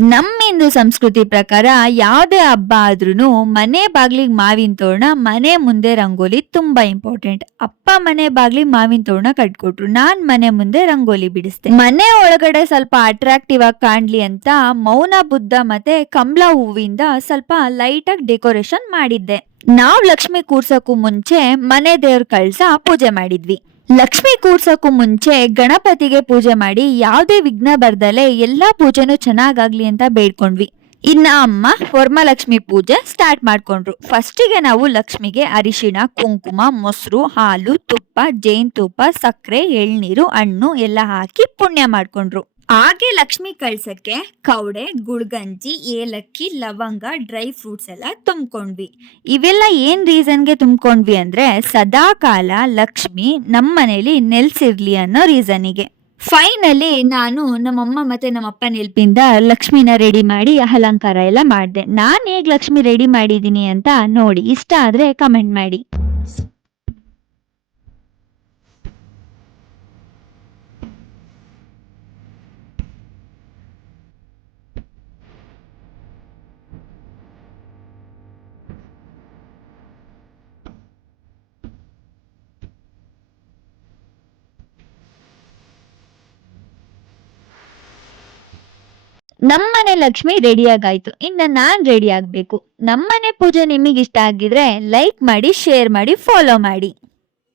ನಮ್ಮ ಹಿಂದೂ ಸಂಸ್ಕೃತಿ ಪ್ರಕಾರ ಯಾವುದೇ ಹಬ್ಬ ಆದ್ರೂ ಮನೆ ಬಾಗ್ಲಿಗೆ ಮಾವಿನ ತೋರಣ, ಮನೆ ಮುಂದೆ ರಂಗೋಲಿ ತುಂಬಾ ಇಂಪಾರ್ಟೆಂಟ್. ಅಪ್ಪ ಮನೆ ಬಾಗ್ಲಿಗೆ ಮಾವಿನ ತೋರಣ ಕಟ್ಕೊಟ್ರು, ನಾನ್ ಮನೆ ಮುಂದೆ ರಂಗೋಲಿ ಬಿಡಿಸ್ದೆ. ಮನೆ ಒಳಗಡೆ ಸ್ವಲ್ಪ ಅಟ್ರಾಕ್ಟಿವ್ ಆಗಿ ಕಾಣ್ಲಿ ಅಂತ ಮೌನ ಬುದ್ಧ ಮತ್ತೆ ಕಮಲ ಹೂವಿಂದ ಸ್ವಲ್ಪ ಲೈಟ್ ಆಗಿ ಡೆಕೋರೇಷನ್ ಮಾಡಿದ್ದೆ. ನಾವ್ ಲಕ್ಷ್ಮಿ ಕೂರ್ಸಕ್ಕೂ ಮುಂಚೆ ಮನೆ ದೇವ್ರ ಕಳ್ಸ ಪೂಜೆ ಮಾಡಿದ್ವಿ. ಲಕ್ಷ್ಮಿ ಕೂರ್ಸಕ್ಕೂ ಮುಂಚೆ ಗಣಪತಿಗೆ ಪೂಜೆ ಮಾಡಿ ಯಾವುದೇ ವಿಘ್ನ ಬರ್ದಲೆ ಎಲ್ಲಾ ಪೂಜೆನೂ ಚೆನ್ನಾಗಾಗ್ಲಿ ಅಂತ ಬೇಡ್ಕೊಂಡ್ವಿ. ಇನ್ನ ಅಮ್ಮ ವರಮಲಕ್ಷ್ಮಿ ಪೂಜೆ ಸ್ಟಾರ್ಟ್ ಮಾಡ್ಕೊಂಡ್ರು. ಫಸ್ಟಿಗೆ ನಾವು ಲಕ್ಷ್ಮಿಗೆ ಅರಿಶಿಣ, ಕುಂಕುಮ, ಮೊಸರು, ಹಾಲು, ತುಪ್ಪ, ಜೇನುತುಪ್ಪ, ಸಕ್ಕರೆ, ಎಳ್ನೀರು, ಹಣ್ಣು ಎಲ್ಲ ಹಾಕಿ ಪುಣ್ಯ ಮಾಡ್ಕೊಂಡ್ರು. ಹಾಗೆ ಲಕ್ಷ್ಮಿ ಕಳ್ಸಕ್ಕೆ ಕವಡೆ, ಗುಳ್ಗಂಜಿ, ಏಲಕ್ಕಿ, ಲವಂಗ, ಡ್ರೈ ಫ್ರೂಟ್ಸ್ ಎಲ್ಲ ತುಂಬ್ಕೊಂಡ್ವಿ. ಇವೆಲ್ಲ ಏನ್ ರೀಸನ್ಗೆ ತುಂಬ್ಕೊಂಡ್ವಿ ಅಂದ್ರೆ ಸದಾ ಕಾಲ ಲಕ್ಷ್ಮಿ ನಮ್ಮನೇಲಿ ನೆಲ್ಸಿರ್ಲಿ ಅನ್ನೋ ರೀಸನಿಗೆ. ಫೈನಲಿ ನಾನು ನಮ್ಮಮ್ಮ ಮತ್ತೆ ನಮ್ಮಪ್ಪ ನೆಲ್ಪಿಂದ ಲಕ್ಷ್ಮಿನ ರೆಡಿ ಮಾಡಿ ಅಲಂಕಾರ ಎಲ್ಲ ಮಾಡಿದೆ. ನಾನ್ ಹೇಗ್ ಲಕ್ಷ್ಮಿ ರೆಡಿ ಮಾಡಿದೀನಿ ಅಂತ ನೋಡಿ, ಇಷ್ಟ ಆದ್ರೆ ಕಮೆಂಟ್ ಮಾಡಿ. ನಮ್ಮನೆ ಲಕ್ಷ್ಮಿ ರೆಡಿ ಆಗಾಯ್ತು, ಇನ್ನ ನಾನ್ ರೆಡಿ ಆಗ್ಬೇಕು. ನಮ್ಮನೆ ಪೂಜೆ ನಿಮಗೆ ಇಷ್ಟ ಆಗಿದ್ರೆ ಲೈಕ್ ಮಾಡಿ, ಶೇರ್ ಮಾಡಿ, ಫಾಲೋ ಮಾಡಿ.